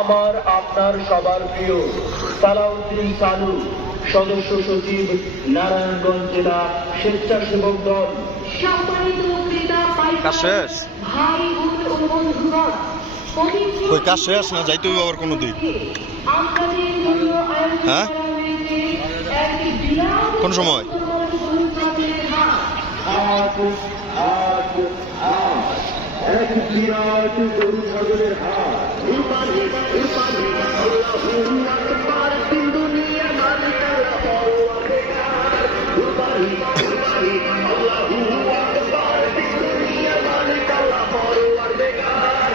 আমার আপনার সবার প্রিয় সালাউদ্দিন সালু, সদস্য সচিব, নারায়ণগঞ্জ জেলা স্বেচ্ছাসেবক দল। সম্মানিত ক্রেতা কাজ শেষ? ভাই বোন ও বন্ধুগণ, ওই কাজ শেষ না যাইতে হবে আবার কোনো দিক? আপনাদের জন্য আয়োজন হ্যাঁ? করা হয়েছে একটি বিরাট কোন সময়? গরুচাঁদের হাট। হাট হাট হাট, এক বিরাট গরু ছাগলের হাট। কুরবানি কুরবানি আল্লাহু আকবার, তিন দুনিয়া মালিক আল্লাহ পরওয়ারদিগার। কুরবানি কুরবানি আল্লাহু আকবার, তিন দুনিয়া মালিক আল্লাহ পরওয়ারদিগার।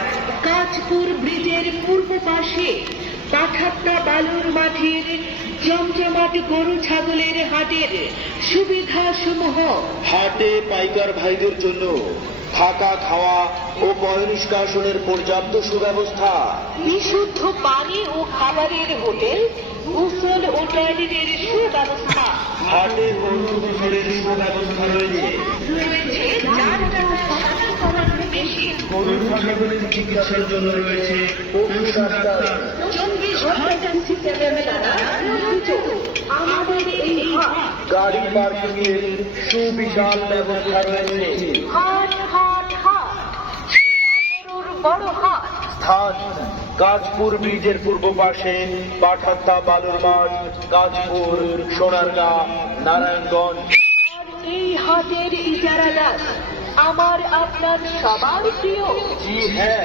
কাঁচপুর ব্রিজের পূর্ব পাশে পাঠাত্তা বালুর মাঠের জমজমাট গরু ছাগলের হাটের সুবিধা সমূহ। হাটে পাইকার ভাইদের জন্য থাকা, খাওয়া ও পয়ঃনিষ্কাশনের পর্যাপ্ত সুব্যবস্থা। বিশুদ্ধ পানি ও খাবারের হোটেল, গোসল ও টয়লেটের সুব্যবস্থা হাটে পৌরসভার সুব্যবস্থা রয়েছে। রয়েছে। গরু ছাগলের চিকিৎসার জন্য রয়েছে পশু ডাক্তার। 24 ঘন্টা সিস্টেমের দ্বারা নিয়োজিত আমাদের এই হাট। গাড়ি পার্কিং এর সুবিশাল ব্যবস্থা রয়েছে। হাট হাট হাট, গরুর বড় হাট। স্থান কাঁচপুর ব্রিজের পূর্ব পাশে পাঠাত্তা বালুর মাঠ, কাঁচপুর, সোনারগাঁ, নারায়ণগঞ্জ। আর এই হাটের ইজারাদার আমার আপনার সবার প্রিয় জি হ্যাঁ,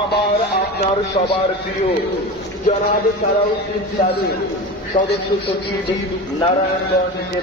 আমার আপনার সবার প্রিয় জনাব সালাউদ্দিন সালু, সদস্য সচিব, নারায়ণগঞ্জ জেলা।